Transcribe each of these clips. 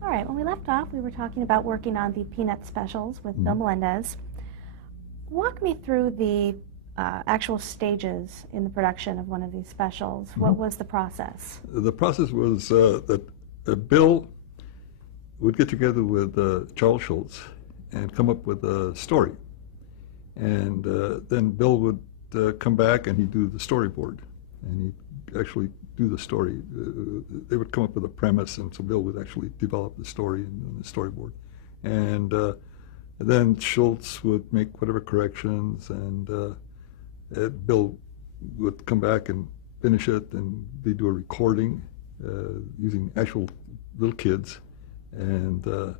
All right, when we left off, we were talking about working on the Peanut specials with Bill Melendez. Walk me through the actual stages in the production of one of these specials. What was the process? The process was that Bill would get together with Charles Schultz and come up with a story. And then Bill would come back and he'd do the storyboard. And he'd actually do the story. They would come up with a premise, and so Bill would actually develop the story and the storyboard. And then Schultz would make whatever corrections, and Bill would come back and finish it, and they do a recording using actual little kids, and to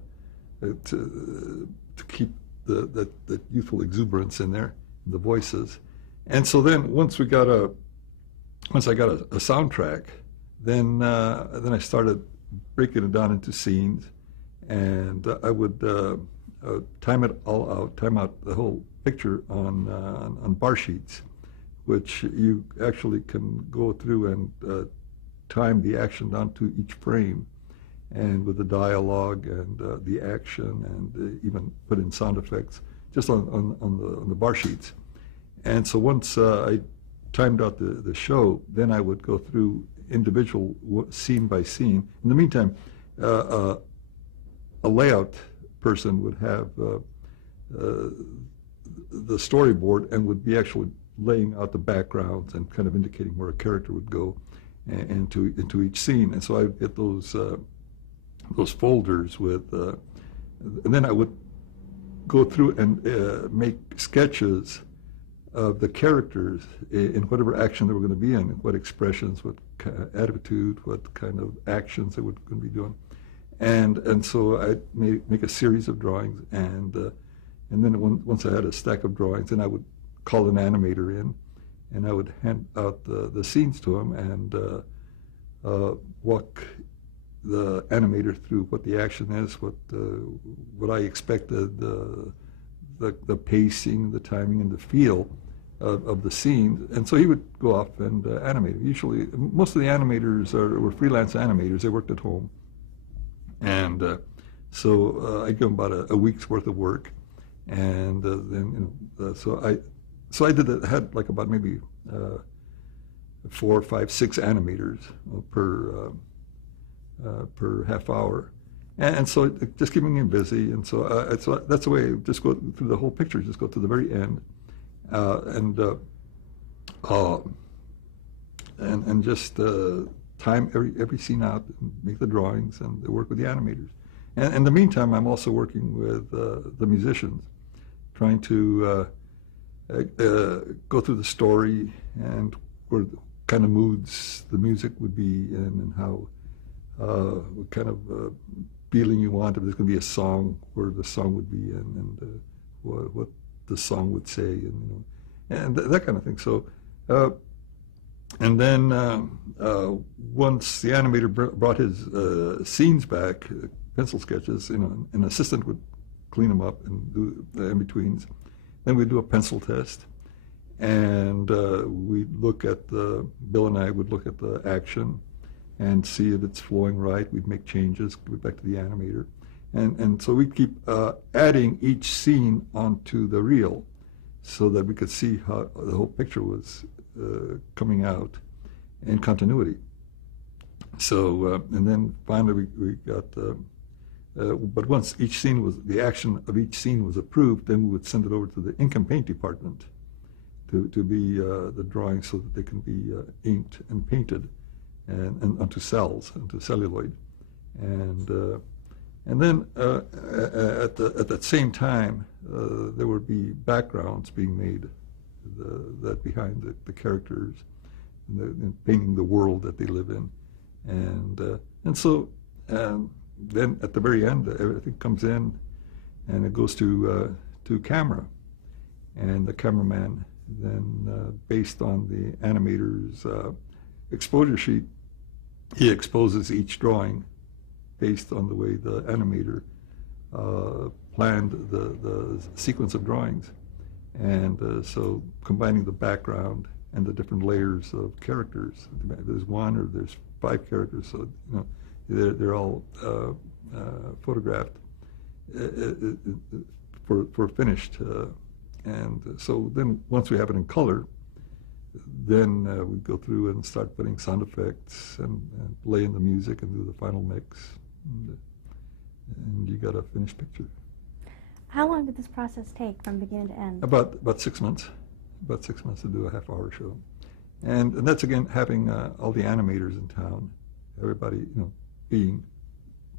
keep the youthful exuberance in there, the voices. And so then once I got a soundtrack, then I started breaking it down into scenes, and I would time it all out, time out the whole picture on bar sheets, which you actually can go through and time the action down to each frame, and with the dialogue and the action, and even put in sound effects just on the bar sheets. And so once I timed out the show, then I would go through individual scene by scene. In the meantime, a layout person would have the storyboard and would be actually laying out the backgrounds and kind of indicating where a character would go into each scene. And so I would get those folders with, and then I would go through and make sketches of the characters in whatever action they were going to be in, what expressions, what attitude, what kind of actions they were going to be doing. And so I make a series of drawings, and then once I had a stack of drawings, then I would call an animator in, and I would hand out the scenes to him and walk the animator through what the action is, what I expected, the pacing, the timing, and the feel of the scene. And so he would go off and animate it. Usually, most of the animators were freelance animators. They worked at home. And so I give them about a week's worth of work. And then, so I did that, had like about maybe 4, 5, 6 animators per half hour. And so just keeping me busy, and so that's the way. Just go through the whole picture. Just go to the very end, and just time every scene out, and make the drawings, and work with the animators. And in the meantime, I'm also working with the musicians, trying to go through the story and what kind of moods the music would be in, and how what kind of feeling you want, if there's going to be a song, where the song would be in, and what the song would say, and and that kind of thing. So, and then once the animator brought his scenes back, pencil sketches, an assistant would clean them up and do the in-betweens. Then we'd do a pencil test, and we'd look at Bill and I would look at the action and see if it's flowing right. We'd make changes, give it back to the animator. And so we'd keep adding each scene onto the reel so that we could see how the whole picture was coming out in continuity. So, and then finally we got, but once the action of each scene was approved, then we would send it over to the ink and paint department to be the drawings, so that they can be inked and painted and onto cells, onto celluloid, and then at that same time, there would be backgrounds being made that behind the characters, and painting the world that they live in, and so then at the very end, everything comes in, and it goes to camera, and the cameraman then, based on the animator's exposure sheet, he exposes each drawing based on the way the animator planned the sequence of drawings. And so combining the background and the different layers of characters, there's one or there's 5 characters, so they're all photographed for finished. And so then once we have it in color, then we go through and start putting sound effects and play in the music and do the final mix. And you got a finished picture. How long did this process take from beginning to end? About 6 months. About 6 months to do a half-hour show. And that's, again, having all the animators in town, everybody,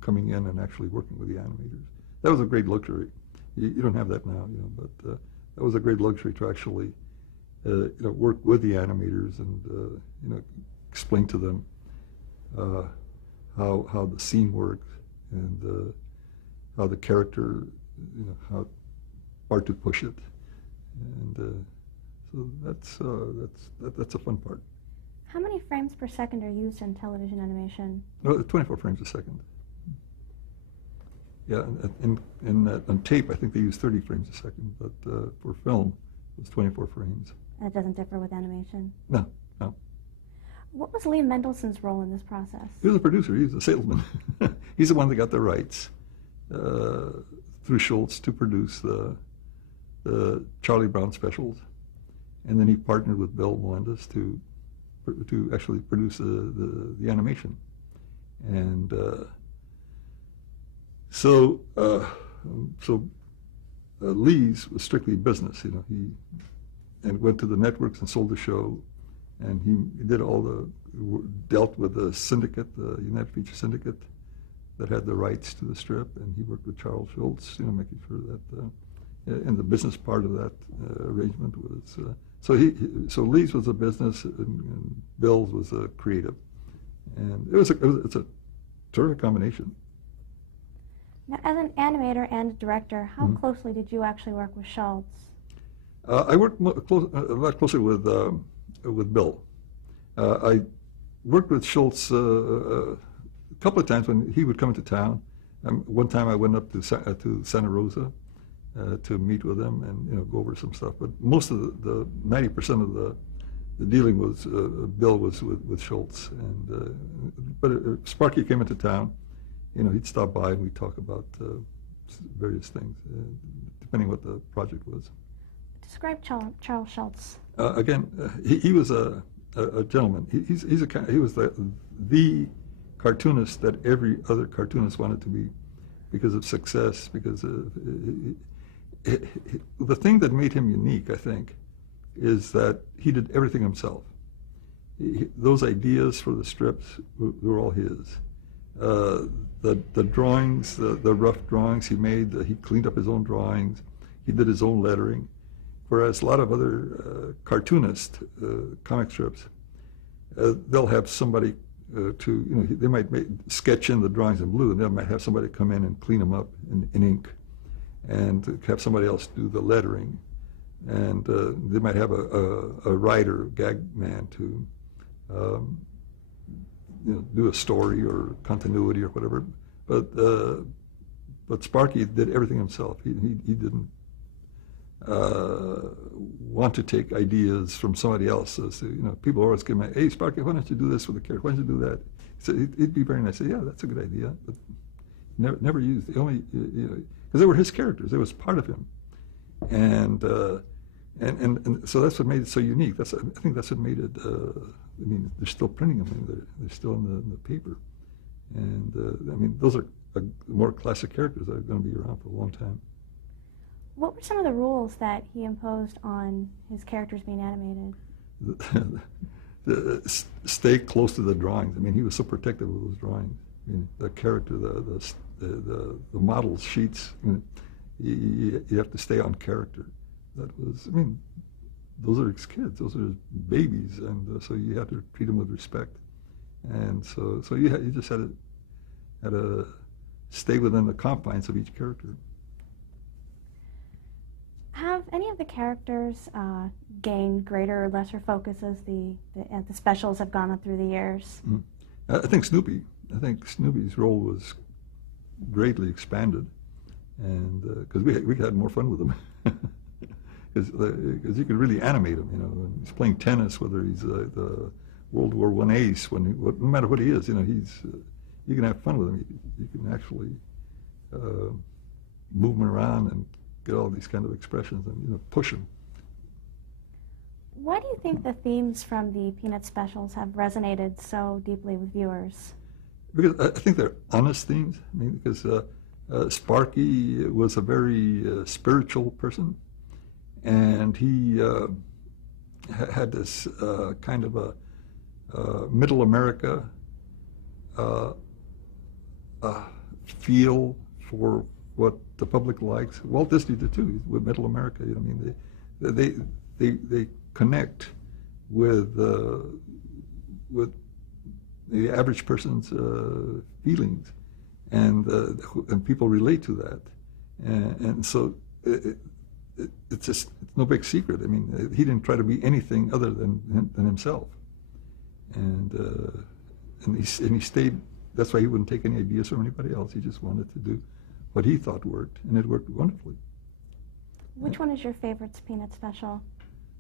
coming in and actually working with the animators. That was a great luxury. You don't have that now, but that was a great luxury to actually, work with the animators and, explain to them how the scene works and how the character, how hard to push it. And so that's a fun part. How many frames per second are used in television animation? 24 frames a second. Yeah, on tape, I think they use 30 frames a second, but for film, it's 24 frames. And it doesn't differ with animation? No. What was Liam Mendelssohn's role in this process? He was a producer. He was a salesman. He's the one that got the rights through Schultz to produce the Charlie Brown specials. And then he partnered with Bill Melendez to actually produce the animation. And so Lee's was strictly business. He went to the networks and sold the show, and he did dealt with the syndicate, the United Feature Syndicate, that had the rights to the strip, and he worked with Charles Schultz, making sure that, and the business part of that arrangement was. So Lee's was a business, and Bill's was a creative, and it's a terrific combination. Now, as an animator and director, how closely did you actually work with Schultz? I worked a lot closely with Bill. I worked with Schultz a couple of times when he would come into town. One time I went up to Santa Rosa to meet with him and go over some stuff. But most of the 90% of the dealing was Bill was with Schultz. But if Sparky came into town, he'd stop by and we'd talk about various things, depending what the project was. Describe Charles Schultz. Again, he was a gentleman. He was the cartoonist that every other cartoonist wanted to be, because of success. Because the thing that made him unique, I think, is that he did everything himself. Those ideas for the strips were all his. The drawings, the rough drawings he made, he cleaned up his own drawings. He did his own lettering. Whereas a lot of other cartoonists, comic strips, they'll have somebody they might sketch in the drawings in blue, and they might have somebody come in and clean them up in ink, and have somebody else do the lettering, and they might have a writer, gag man to do a story or continuity or whatever. But Sparky did everything himself. He didn't want to take ideas from somebody else. So, people always give me, "Hey, Sparky, why don't you do this with the character? Why don't you do that?" So he'd be very nice. Say, "Yeah, that's a good idea," but never used. Only because they were his characters. They was part of him, and so that's what made it so unique. I think that's what made it. They're still printing them. They're still in the paper, and those are more classic characters that are going to be around for a long time. What were some of the rules that he imposed on his characters being animated? Stay close to the drawings. He was so protective of those drawings. The character, the model sheets. You have to stay on character. That was. Those are his kids. Those are his babies, and so you have to treat them with respect. And so you just had to stay within the confines of each character. Have any of the characters gained greater or lesser focus as the specials have gone on through the years? I think Snoopy's role was greatly expanded, and because we had more fun with him, because you could really animate him. When he's playing tennis, whether he's the World War I ace, no matter what he is, you can have fun with them. You can actually move them around and get all these kind of expressions and push them. Why do you think the themes from the Peanut specials have resonated so deeply with viewers? Because I think they're honest themes. I mean, because Sparky was a very spiritual person, and he had this kind of a middle America feel for what the public likes. Walt Disney did too with Middle America. I mean, they connect with the average person's feelings, and people relate to that, and so it's no big secret. I mean, he didn't try to be anything other than himself, and he stayed. That's why he wouldn't take any ideas from anybody else. He just wanted to do what he thought worked, and it worked wonderfully. Which one is your favorite Peanut special?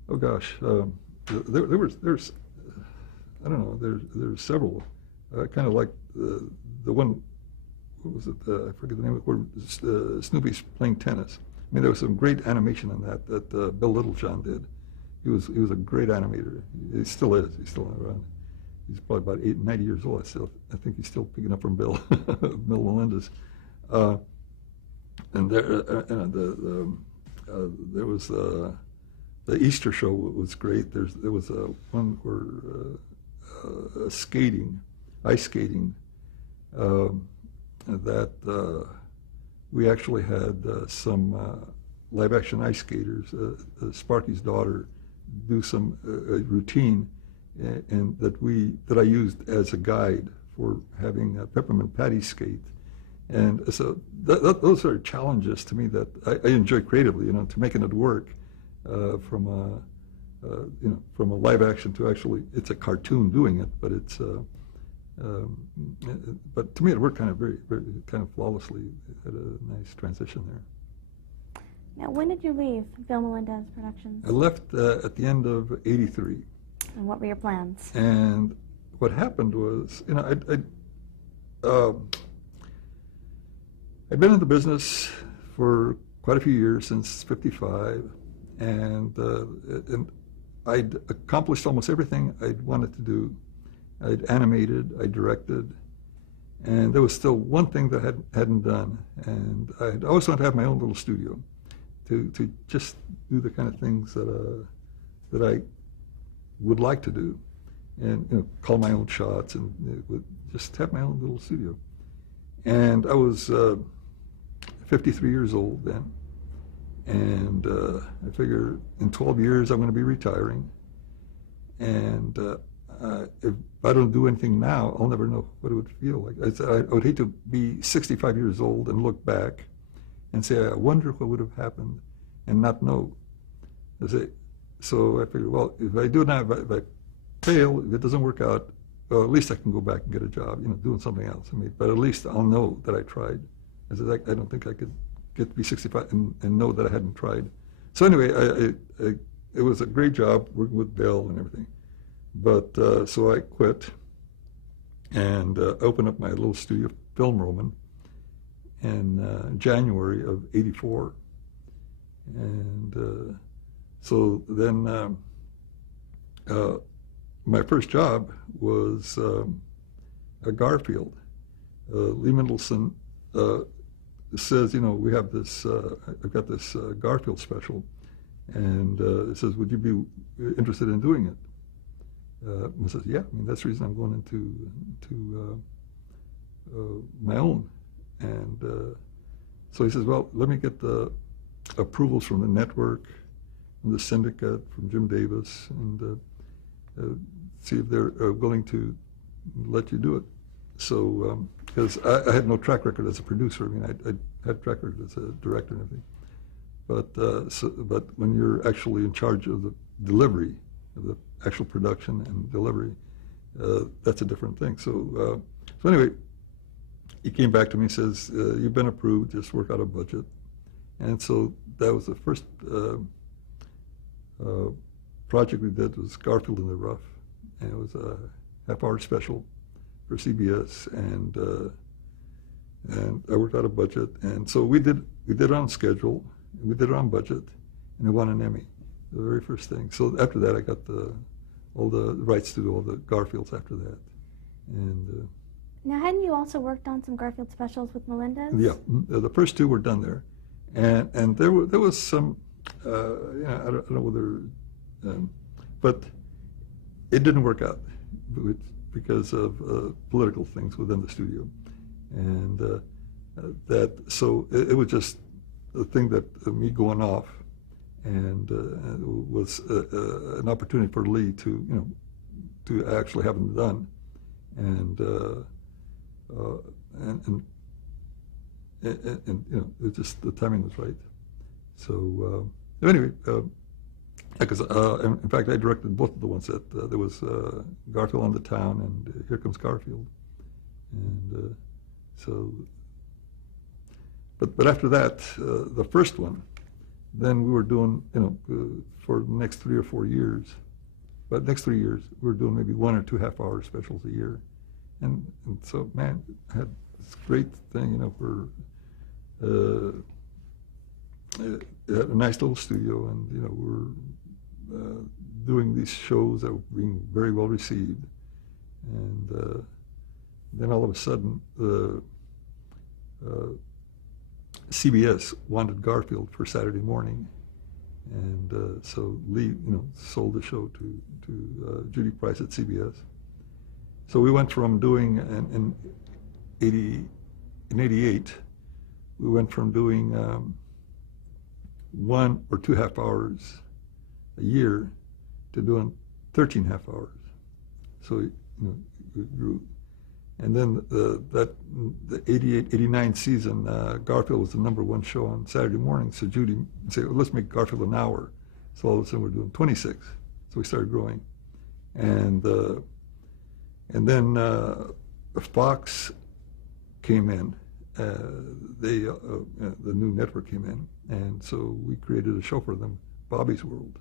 Oh gosh, there's I don't know. There's several. Kind of like the one. What was it? I forget the name of it. Where Snoopy's playing tennis. I mean, there was some great animation in that Bill Littlejohn did. He was a great animator. He still is. He's still around. He's probably about 90 years old. I think he's still picking up from Bill Melendez. And there was the Easter show was great. There was one where ice skating, that we actually had some live-action ice skaters. Sparky's daughter do some routine, and that I used as a guide for having Peppermint Patty skate. And so those are challenges to me that I enjoy creatively, to making it work from a live action to actually, it's a cartoon doing it, but but to me it worked kind of very kind of flawlessly. It had a nice transition there. Now, when did you leave Bill Melendez Productions? I left at the end of '83. And what were your plans? And what happened was, I'd been in the business for quite a few years, since '55, and I'd accomplished almost everything I'd wanted to do. I'd animated, I directed, and there was still one thing that I hadn't done, and I always wanted to have my own little studio, to just do the kind of things that I would like to do, and call my own shots, and would just have my own little studio. And I was 53 years old then, and I figure in 12 years I'm going to be retiring, and if I don't do anything now, I'll never know what it would feel like. I would hate to be 65 years old and look back and say, I wonder what would have happened, and not know. So I figured, well, if I do it now, if I fail, if it doesn't work out, well, at least I can go back and get a job, doing something else. But at least I'll know that I tried. I said, I don't think I could get to be 65 and know that I hadn't tried. So anyway, it was a great job working with Bill and everything. But so I quit and opened up my little studio, Film Roman, in January of '84. And so then my first job was a Garfield. Lee Mendelson says, we have this, I've got this Garfield special, and it says, would you be interested in doing it? I says, yeah, that's the reason I'm going into my own. And so he says, well, let me get the approvals from the network, from the syndicate, from Jim Davis, and see if they're willing to let you do it. So, because I had no track record as a producer. I had track record as a director and everything. But when you're actually in charge of the delivery, of the actual production and delivery, that's a different thing. So anyway, he came back to me and says, you've been approved, just work out a budget. And so that was the first project we did, was Garfield in the Rough. And it was a half-hour special, for CBS, and I worked out a budget, and so we did it on schedule, we did it on budget, and it won an Emmy, the very first thing. So after that, I got all the rights to do all the Garfields after that, and. Now, hadn't you also worked on some Garfield specials with Melendez? Yeah, the first two were done there, and there was some, I don't know whether, but it didn't work out because of political things within the studio, and so it was just a thing that me going off, and was an opportunity for Lee to actually have them done, and it just the timing was right. So anyway, because in fact I directed both of the ones that there was Garfield on the Town and Here Comes Garfield, and so. But after that, the first one, then we were doing for the next 3 or 4 years. But next 3 years we were doing maybe 1 or 2 half-hour specials a year. And so, man, I had this great thing, for had a nice little studio, and we're doing these shows that were being very well received, and then all of a sudden, CBS wanted Garfield for Saturday morning, and so Lee, sold the show to Judy Price at CBS. So we went from doing in 88, we went from doing 1 or 2 half hours a year to doing 13 half hours. So we grew, and then the 88, 89 season, Garfield was the _1 show on Saturday morning. So Judy said, well, let's make Garfield an hour. So all of a sudden we're doing 26. So we started growing, and then Fox came in. The new network came in, and so we created a show for them, Bobby's World.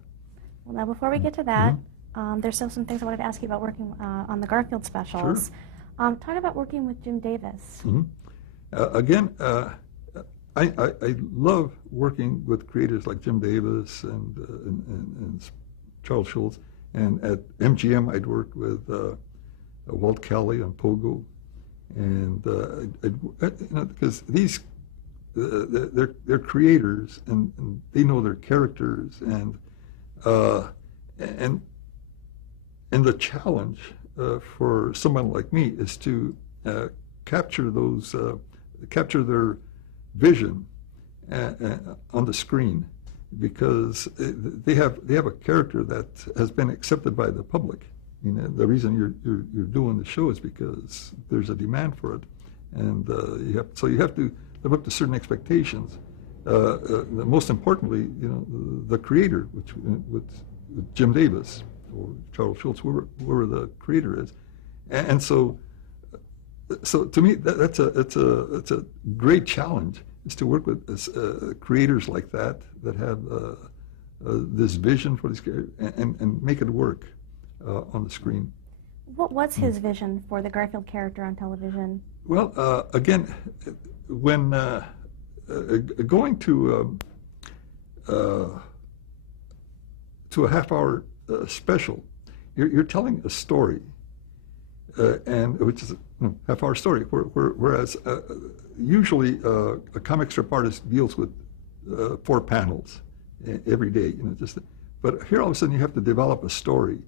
Well, now before we get to that, there's still some things I wanted to ask you about working on the Garfield specials. Sure. Talk about working with Jim Davis. Again, I love working with creators like Jim Davis and Charles Schultz, and at MGM I'd worked with Walt Kelly on Pogo, and because these they're creators, and they know their characters, and the challenge for someone like me is to capture their vision on the screen, because they have a character that has been accepted by the public. The reason you're doing the show is because there's a demand for it, and you have to live up to certain expectations. Most importantly, the creator, which with Jim Davis or Charles Schultz, whoever the creator is, and so to me it's a great challenge, is to work with creators like that have this vision for these characters and make it work on the screen. What was his vision for the Garfield character on television? Well, again, when going to a half-hour special, you're telling a story, and which is a half-hour story. Whereas usually a comic strip artist deals with 4 panels every day, but here all of a sudden you have to develop a story.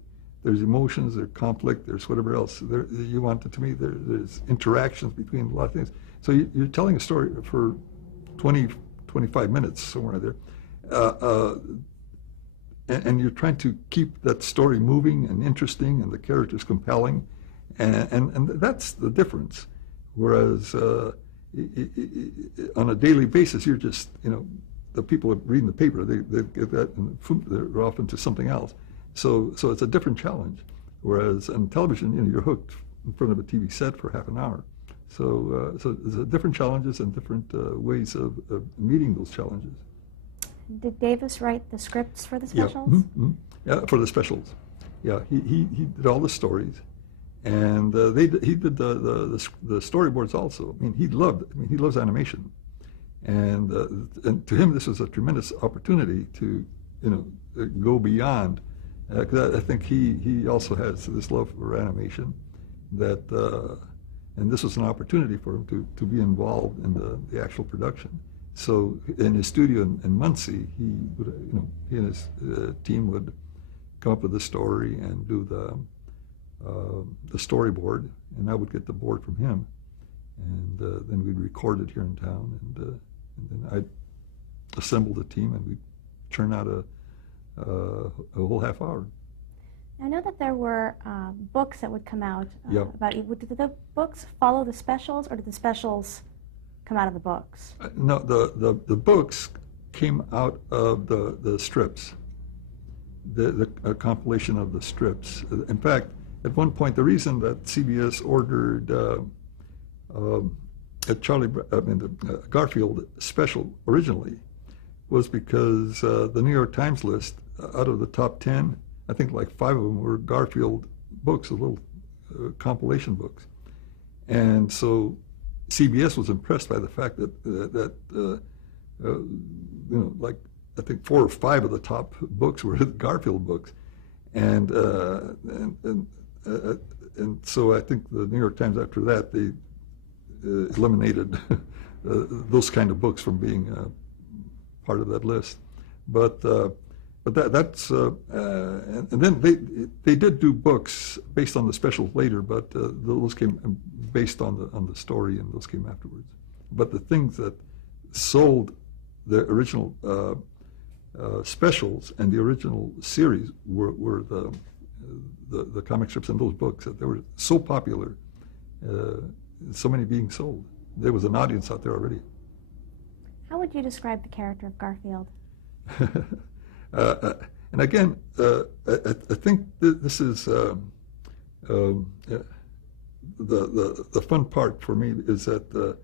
There's emotions, there's conflict, there's whatever else. You want it to me, there's interactions between a lot of things. So you're telling a story for 20, 25 minutes, somewhere there. And you're trying to keep that story moving and interesting and the characters compelling. And that's the difference. Whereas on a daily basis, you're just, the people reading the paper, they get that and they're off into something else. So it's a different challenge. Whereas on television, you're hooked in front of a TV set for half an hour. So there's different challenges and different ways of meeting those challenges. Did Davis write the scripts for the specials? Yeah, for the specials. Yeah, he did all the stories, And he did the storyboards also. I mean, he loves animation, and to him this was a tremendous opportunity to go beyond. Because I think he also has this love for animation, and this was an opportunity for him to be involved in the actual production. So in his studio in Muncie, he and his team would come up with the story and do the storyboard, and I would get the board from him, and then we'd record it here in town, and then I'd assemble the team, and we'd churn out a whole half hour. I know that there were books that would come out Yep. about you. Did the books follow the specials, or did the specials come out of the books? No, the books came out of the strips, the compilation of the strips. In fact, at one point, the reason that CBS ordered a Garfield special originally was because the New York Times list, out of the top 10, I think like 5 of them were Garfield books, little compilation books. And so CBS was impressed by the fact that like I think 4 or 5 of the top books were Garfield books. And so I think the New York Times, after that, they eliminated those kind of books from being part of that list. But that's and then they did do books based on the specials later, but those came based on the story, and those came afterwards. But the things that sold the original specials and the original series were the comic strips and those books. That they were so popular, so many being sold. There was an audience out there already. How would you describe the character of Garfield? And again, I think this is the fun part for me is that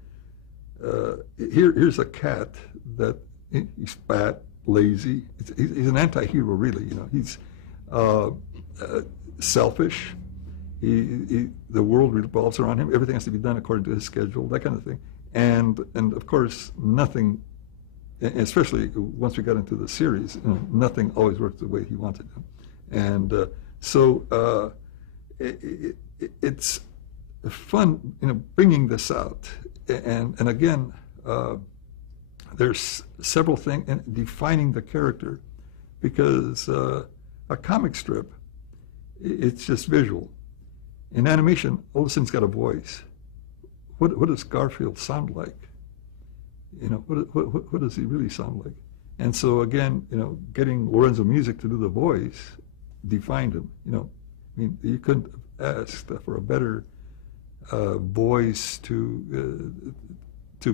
here's a cat that he's fat, lazy. He's an anti-hero, really. He's selfish. The world revolves around him. Everything has to be done according to his schedule, that kind of thing. And of course, nothing, especially once we got into the series, nothing always worked the way he wanted to. And so it's fun, bringing this out. And again, there's several things in defining the character, because a comic strip, it's just visual. In animation, all of a sudden it's got a voice. What does Garfield sound like? What does he really sound like? And so again, getting Lorenzo Music to do the voice defined him. You couldn't have asked for a better voice to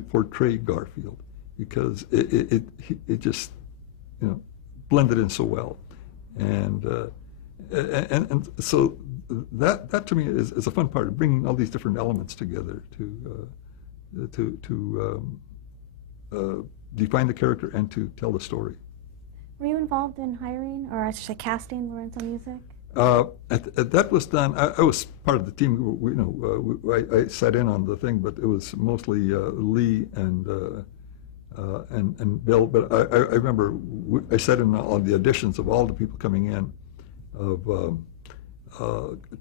portray Garfield, because it just blended in so well, and so that to me is a fun part of bringing all these different elements together to define the character and to tell the story. Were you involved in hiring, or I should say casting, Lorenzo Music? That was done. I was part of the team. I sat in on the thing, but it was mostly Lee and Bill. But I remember I sat in on the auditions of all the people coming in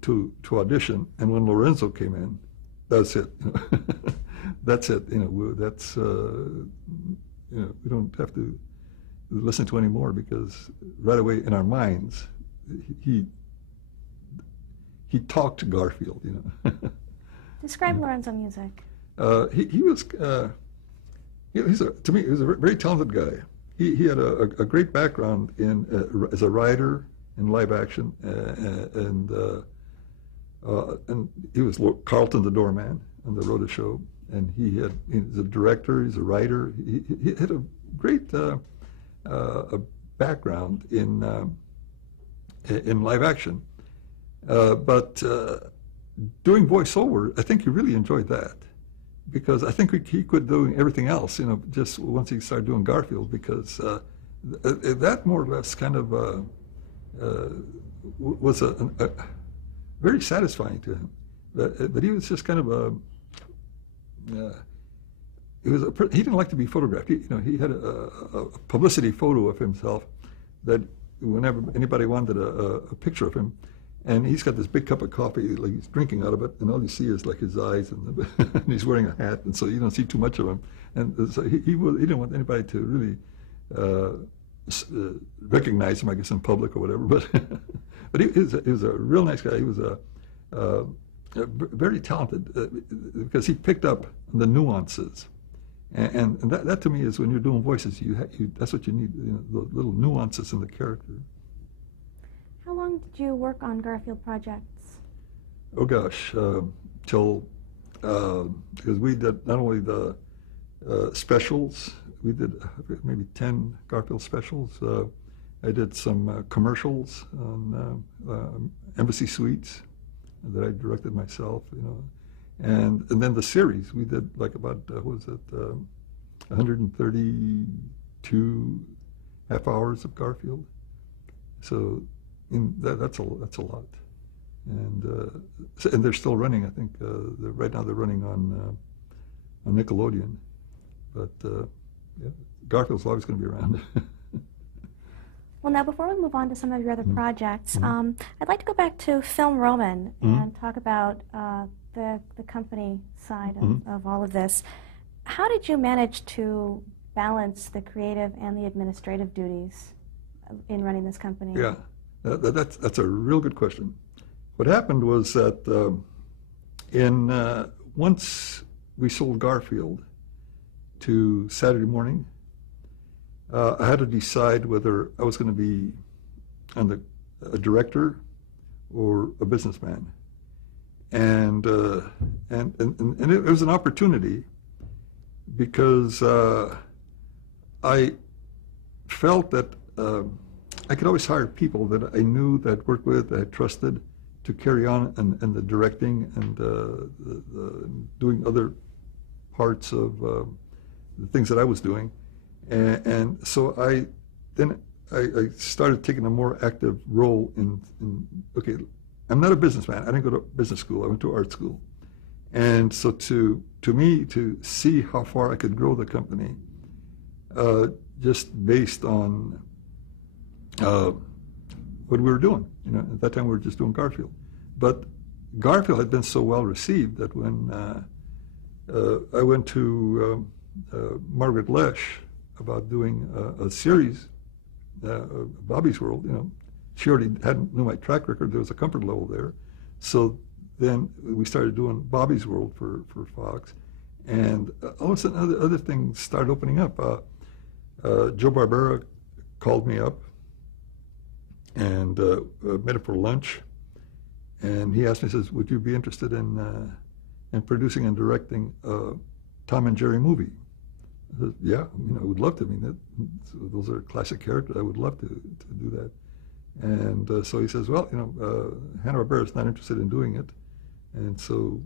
to audition. And when Lorenzo came in, that's it. That's it. That's we don't have to listen to anymore, because right away in our minds he talked to Garfield. Describe Lorenzo Music. He was to me he was a very talented guy. He had a great background as a writer in live action, and he was Carlton the Doorman on the Rhoda show, and he's a director, he's a writer. He had a great background in live action, but doing voiceover, I think he really enjoyed that, because I think he could do everything else, just once he started doing Garfield, because that more or less kind of was very satisfying to him. But he was just kind of a. He didn't like to be photographed. He had a publicity photo of himself that whenever anybody wanted a picture of him, and he's got this big cup of coffee, like he's drinking out of it, and all you see is like his eyes, and, and he's wearing a hat, and so you don't see too much of him. And so he didn't want anybody to really recognize him, I guess, in public or whatever. But he was a real nice guy. He was very talented because he picked up the nuances. And that to me is when you're doing voices, that's what you need, the little nuances in the character. How long did you work on Garfield projects? Oh gosh, till because we did not only the specials, we did maybe 10 Garfield specials. I did some commercials on Embassy Suites that I directed myself, And then the series, we did like about, 132 half hours of Garfield. So that's a lot. And they're still running, I think. Right now they're running on Nickelodeon. But yeah, Garfield's always going to be around. Well, now before we move on to some of your other projects, Mm-hmm. I'd like to go back to Film Roman Mm-hmm. and talk about the company side Mm-hmm. of all of this. How did you manage to balance the creative and the administrative duties in running this company? Yeah, that's a real good question. What happened was that once we sold Garfield to Saturday Morning, I had to decide whether I was going to be a director or a businessman. And it was an opportunity because I felt that I could always hire people that I knew, that I'd worked with, that I trusted, to carry on in the directing and the doing other parts of the things that I was doing. And so I started taking a more active role in okay, I'm not a businessman. I didn't go to business school. I went to art school. And so to me, to see how far I could grow the company, just based on what we were doing. At that time we were just doing Garfield. But Garfield had been so well received that when I went to Margaret Lesh about doing a series, Bobby's World, she already knew my track record. There was a comfort level there. So then we started doing Bobby's World for Fox. And all of a sudden other things started opening up. Joe Barbera called me up and met him for lunch. And he asked me, he says, would you be interested in producing and directing a Tom and Jerry movie? I said, yeah, I would love to. Those are classic characters. I would love to do that. And so he says, well, Hanna-Barbera is not interested in doing it. And so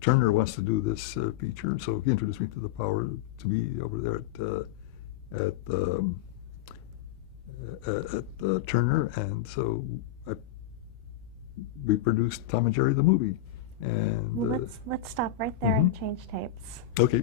Turner wants to do this feature. So he introduced me to the power to be over there at Turner. And so we produced Tom and Jerry the movie. And well, let's stop right there mm-hmm. and change tapes. Okay.